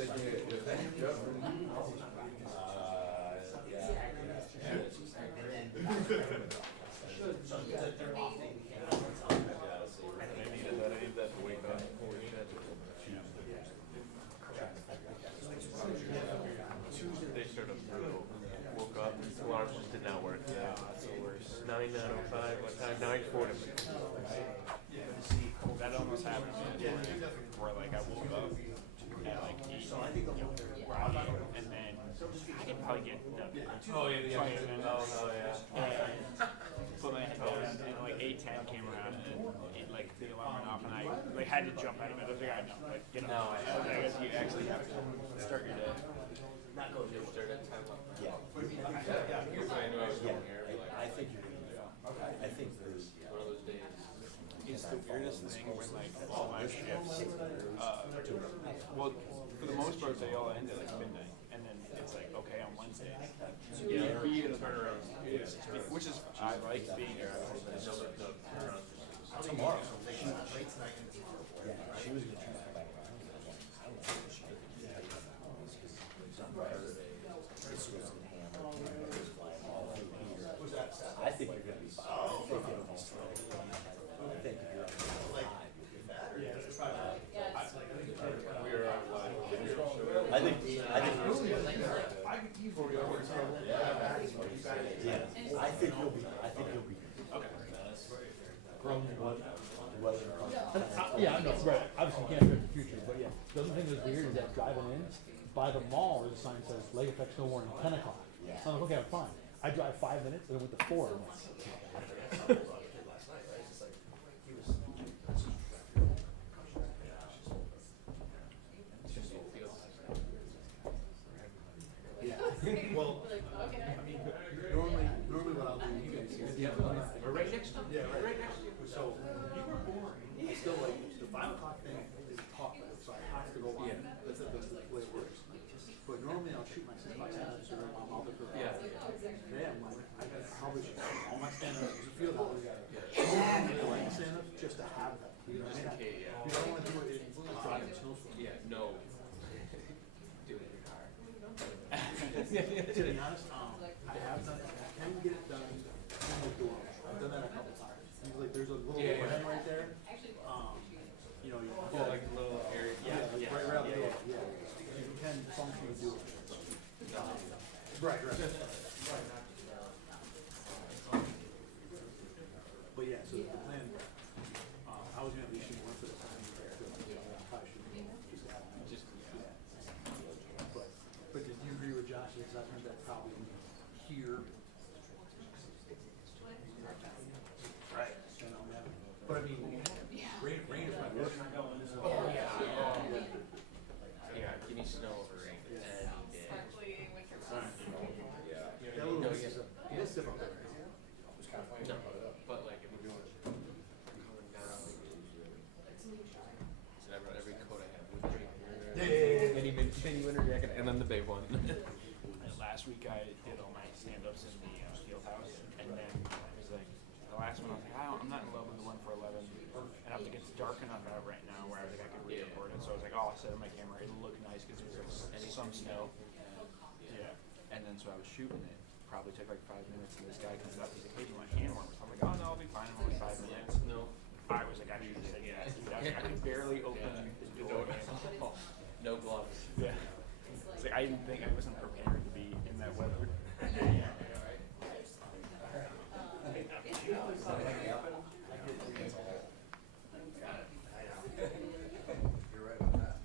They sort of woke up, alarms just did not work. Yeah, that's the worst. 9:05, what time? 9:40. That almost happened to me where like I woke up at like 8, and then I could probably get Oh, yeah, put my head down, and like 8:10 came around, and like the alarm went off, and I like had to jump out of it. I was like, I know, like get up. No, I guess you actually have to start your day. Not go to start at 10. Yeah. Here's what I knew I was going here. I think you're gonna be fine. I think there's One of those days. It's the weirdest thing when like all my shifts, well, for the most part they all end at like midnight, and then it's like okay on Wednesday, Yeah, be in turnaround. which is I like being here. tomorrow. Yeah, she was gonna try to come back around. I don't know what she did. This was in Hammer. Flying all through here. I think you're gonna be fine. I think it'll be slow. I think if you're on the 5, you'll be fine. We are on live. I think yeah, I think you'll be. Okay. Grown weather. Yeah, I know, right. Obviously, you can't predict the future, but yeah. The other thing that's weird is that driving in, by the mall, there's a sign that says leg effects no more than 10 o'clock. Yeah. So I'm like, okay, I'm fine. I drive 5 minutes and I went to 4. I'm like, Well, I mean, normally what I'll do, you guys see, We're right next to yeah, right next to you. So you were born. I still like the 5 o'clock thing is tough, so I have to go on. That's the way it works. But normally I'll shoot my stand-ups or I'll do it. Yeah. Today I'm like, I gotta probably shoot all my stand-ups. You feel that way. I like stand-ups just to have them. You know what I mean? You don't want to do it in snowstorm. Yeah, no. Do it in your car. To be honest, I have done it. I can get it done in the door. I've done that a couple times. Like there's a little overhang right there. You know, Like a little area. like right around the door. Yeah. You can functionally do it. Right. But yeah, so the plan, I was gonna at least shoot one for the time. Probably should just have one. But did you agree with Josh's assessment that probably here? Right. But I mean, rain is my worst. Yeah, give me snow over rain. Especially winter months. It is difficult. No, but like if we're doing coming down, so every coat I have with me. Mini winter jacket, and then the big one. Last week I did all my stand-ups in the field house, and then it was like the last one I was like, I'm not in love with the one for 11, and I was like, it's dark enough out right now where I was like I could re-record it, so I was like, oh, I'll set up my camera, it'll look nice because there's some snow. Yeah, and then so I was shooting it. Probably took like 5 minutes, and this guy comes up, he's like, hey, do you want hand warmers? I'm like, oh no, I'll be fine, I'm only 5 minutes. No. I was like, I should have said yes. I could barely open the door. No gloves. Yeah. It's like I didn't think I wasn't prepared to be in that weather. You're right about that.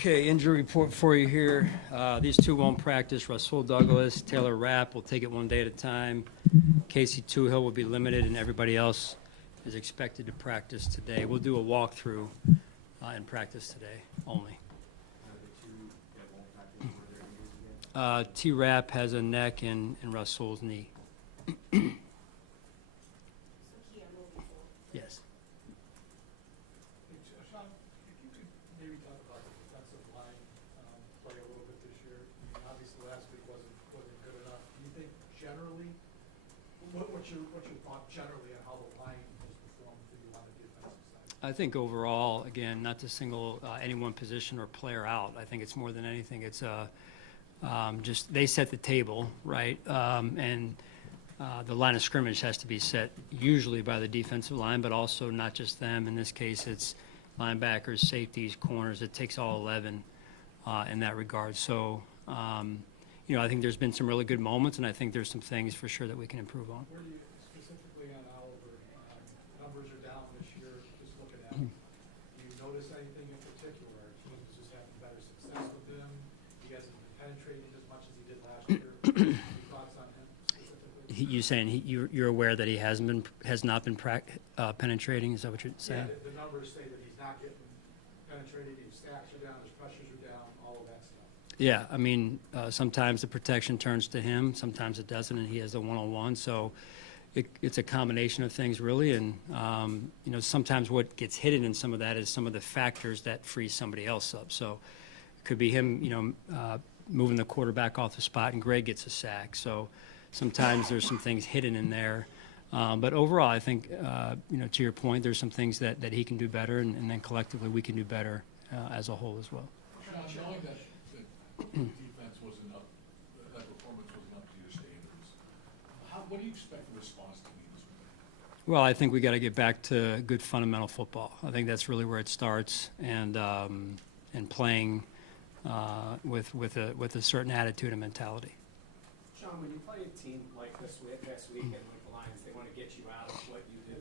Okay, injury report for you here. These two won't practice. Rasul Douglas, Taylor Rapp will take it one day at a time. Casey Toohill will be limited, and everybody else is expected to practice today. We'll do a walkthrough in practice today only. T. Rapp has a neck and Rasul's knee. Yes. Sean, if you could maybe talk about the defensive line play a little bit this year. I mean, obviously last week wasn't good enough. Do you think generally, what's your thought generally on how the line has performed for you on the defensive side? I think overall, again, not to single any one position or player out. I think it's more than anything. It's just they set the table, right? The line of scrimmage has to be set usually by the defensive line, but also not just them. In this case, it's linebackers, safeties, corners. It takes all 11 in that regard. So, I think there's been some really good moments, and I think there's some things for sure that we can improve on. Where do you, specifically on Oliver, numbers are down this year, just looking at them. Do you notice anything in particular? Are teams just having better success with him? He hasn't been penetrating as much as he did last year. Any thoughts on him specifically? You saying you're aware that he has not been penetrating? Is that what you're saying? Yeah, the numbers say that he's not getting penetrated, his stacks are down, his pressures are down, all of that stuff. Yeah, I mean, sometimes the protection turns to him, sometimes it doesn't, and he has the one-on-one. So it's a combination of things, really. And sometimes what gets hidden in some of that is some of the factors that free somebody else up. So it could be him, moving the quarterback off the spot, and Greg gets a sack. So sometimes there's some things hidden in there. But overall, I think, to your point, there's some things that he can do better, and then collectively we can do better as a whole as well. Sean, knowing that defense wasn't up, that performance wasn't up to your standards, what do you expect the response to be this week? Well, I think we got to get back to good fundamental football. I think that's really where it starts, and playing with a certain attitude and mentality. Sean, when you play a team like this weekend with the Lions, they want to get you out of what you do.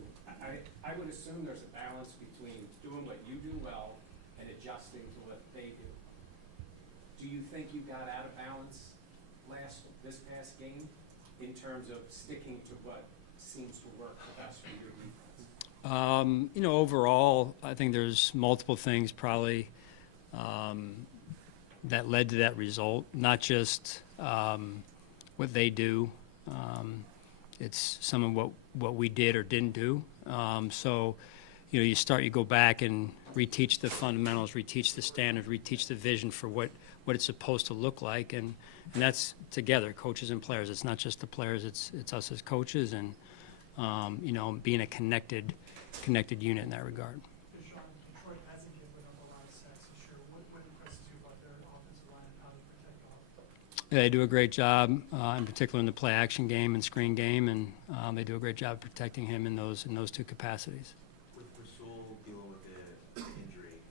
I would assume there's a balance between doing what you do well and adjusting to what they do. Do you think you got out of balance this past game in terms of sticking to what seems to work the best for your defense? Overall, I think there's multiple things probably that led to that result, not just what they do. It's some of what we did or didn't do. So, you go back and reteach the fundamentals, reteach the standards, reteach the vision for what it's supposed to look like, and that's together, coaches and players. It's not just the players; it's us as coaches, and being a connected unit in that regard. Sean, Detroit hasn't given up a lot of sacks this year. What impresses you about their offensive line and how they protect off? Yeah, they do a great job, in particular in the play action game and screen game, and they do a great job protecting him in those two capacities. With Rasul dealing with the injury,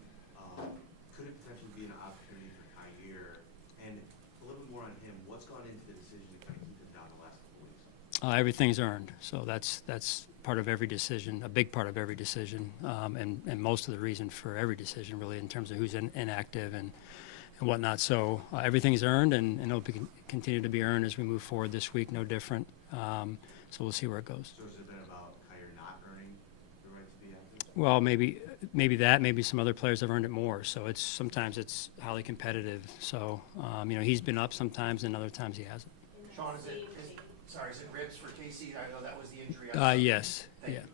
could it potentially be an opportunity for Kyer? And a little bit more on him, what's gone into the decision to kind of keep him down the last couple of weeks? Everything's earned, so that's part of every decision, a big part of every decision, and most of the reason for every decision, really, in terms of who's inactive and whatnot. So everything's earned, and it'll continue to be earned as we move forward this week, no different. So we'll see where it goes. So has it been about Kyer not earning the right to be active? Well, maybe that, maybe some other players have earned it more. So sometimes it's highly competitive. So he's been up sometimes, and other times he hasn't. Sean, is it ribs for Casey? I know that was the injury. Yes. Thank Yeah. you.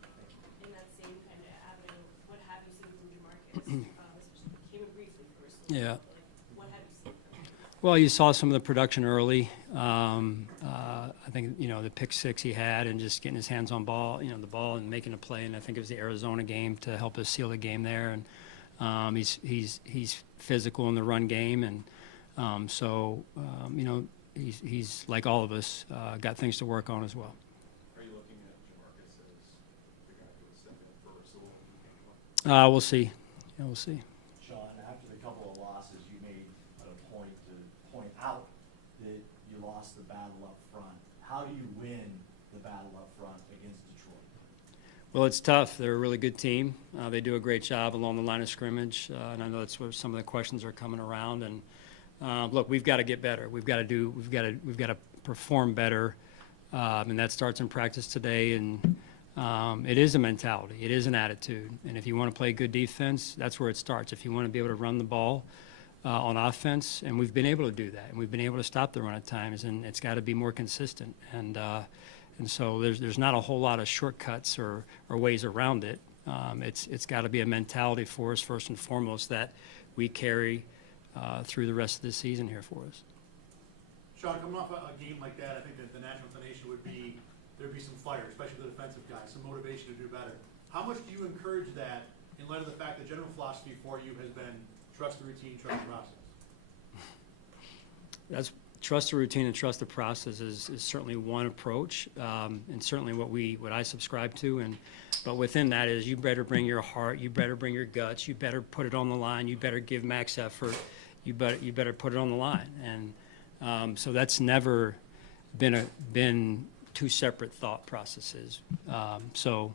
In that same kind of avenue, what have you seen from DeMarcus? Especially came in briefly first. Yeah. Like, what have you seen from him? Well, you saw some of the production early. I think the pick six he had, and just getting his hands on the ball and making a play. And I think it was the Arizona game to help us seal the game there. And he's physical in the run game, and he's like all of us, got things to work on as well. Are you looking at DeMarcus as the guy who would step in for Rasul? We'll see. Yeah, we'll see. Sean, after the couple of losses, you made a point to point out that you lost the battle up front. How do you win the battle up front against Detroit? Well, it's tough. They're a really good team. They do a great job along the line of scrimmage, and I know that's where some of the questions are coming around. And look, we've got to get better. We've got to perform better, and that starts in practice today. And it is a mentality. It is an attitude. And if you want to play good defense, that's where it starts. If you want to be able to run the ball on offense, and we've been able to do that, and we've been able to stop the run at times, and it's got to be more consistent. And so there's not a whole lot of shortcuts or ways around it. It's got to be a mentality for us first and foremost that we carry through the rest of the season here for us. Sean, coming off a game like that, I think that the natural inclination would be there'd be some fire, especially the defensive guys, some motivation to do better. How much do you encourage that in light of the fact that general philosophy for you has been trust the routine, trust the process? That's trust the routine and trust the process is certainly one approach, and certainly what I subscribe to. But within that is you better bring your heart, you better bring your guts, you better put it on the line, you better give max effort, you better put it on the line. And so that's never been two separate thought processes. The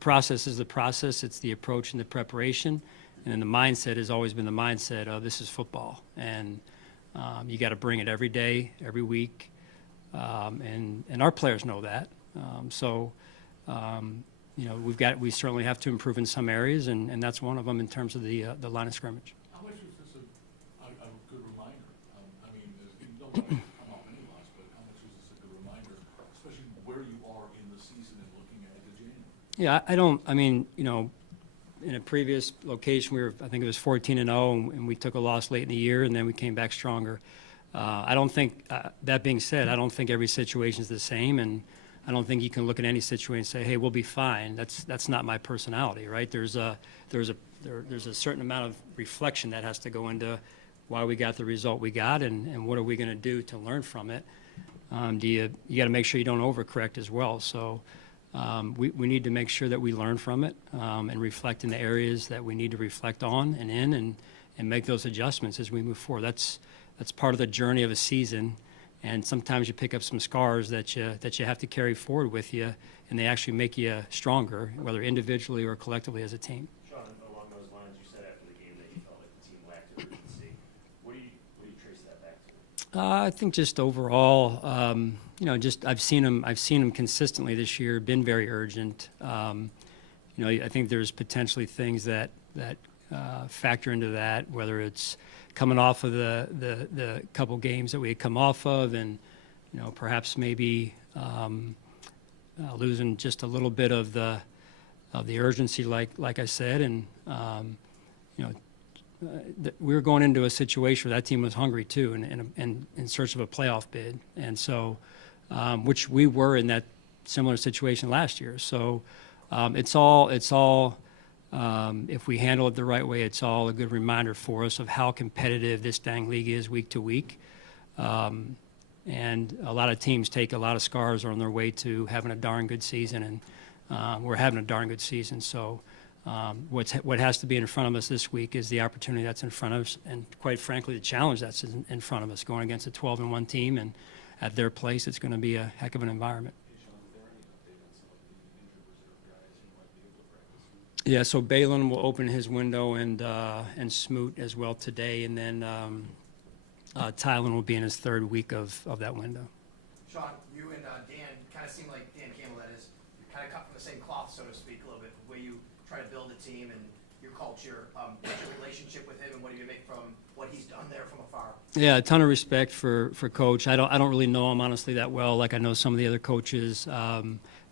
process is the process. It's the approach and the preparation, and then the mindset has always been the mindset of this is football, and you got to bring it every day, every week, and our players know that. We certainly have to improve in some areas, and that's one of them in terms of the line of scrimmage. How much is this a good reminder? I mean, you don't want to come off any loss, but how much is this a good reminder, especially where you are in the season and looking at the January? In a previous location, I think it was 14-0, and we took a loss late in the year, and then we came back stronger. I don't think, that being said, I don't think every situation is the same, and I don't think you can look at any situation and say, hey, we'll be fine. That's not my personality, right? There's a certain amount of reflection that has to go into why we got the result we got, and what are we going to do to learn from it. You got to make sure you don't overcorrect as well. So we need to make sure that we learn from it and reflect in the areas that we need to reflect on and make those adjustments as we move forward. That's part of the journey of a season, and sometimes you pick up some scars that you have to carry forward with you, and they actually make you stronger, whether individually or collectively as a team. Sean, along those lines, you said after the game that you felt like the team lacked urgency. What do you trace that back to? I think just overall, I've seen him consistently this year, been very urgent. I think there's potentially things that factor into that, whether it's coming off of the couple games that we had come off of, and perhaps maybe losing just a little bit of the urgency, like I said, and we were going into a situation where that team was hungry too, and in search of a playoff bid, and so which we were in that similar situation last year. So it's all. If we handle it the right way, it's all a good reminder for us of how competitive this dang league is week to week. And a lot of teams take a lot of scars on their way to having a darn good season, and we're having a darn good season. So what has to be in front of us this week is the opportunity that's in front of us, and quite frankly, the challenge that's in front of us, going against a 12-1 team, and at their place, it's going to be a heck of an environment. Yeah, so Balin will open his window, and Smoot as well today, and then Tylen will be in his third week of that window. Sean, you and Dan kind of seem like Dan Campbell, that is, you're kind of cut from the same cloth, so to speak, a little bit, the way you try to build a team and your culture. What's your relationship with him, and what do you make from what he's done there from afar? Yeah, a ton of respect for Coach. I don't really know him honestly that well, like I know some of the other coaches,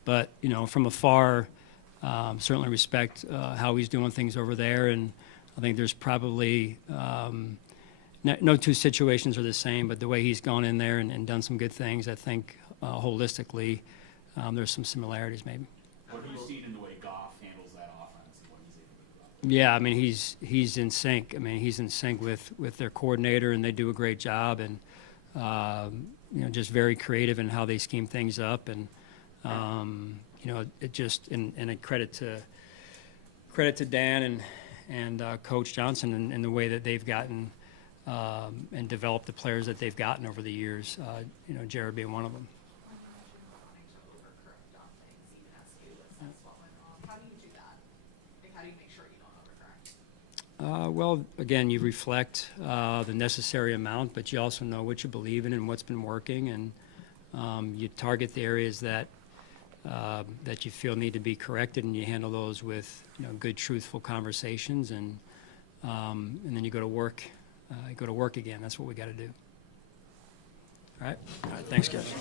but from afar. Certainly respect how he's doing things over there, and I think there's probably no two situations are the same, but the way he's gone in there and done some good things, I think holistically there's some similarities maybe. What have you seen in the way Goff handles that offense and what he's able to do? Yeah, I mean he's in sync. I mean he's in sync with their coordinator, and they do a great job, and just very creative in how they scheme things up, and. It just and a credit to Dan and Coach Johnson and the way that they've gotten and developed the players that they've gotten over the years. Jared being one of them. Well, again, you reflect the necessary amount, but you also know what you believe in and what's been working, and you target the areas that that you feel need to be corrected, and you handle those with good, truthful conversations, and then you go to work. You go to work again. That's what we got to do. All right. All right. Thanks, guys.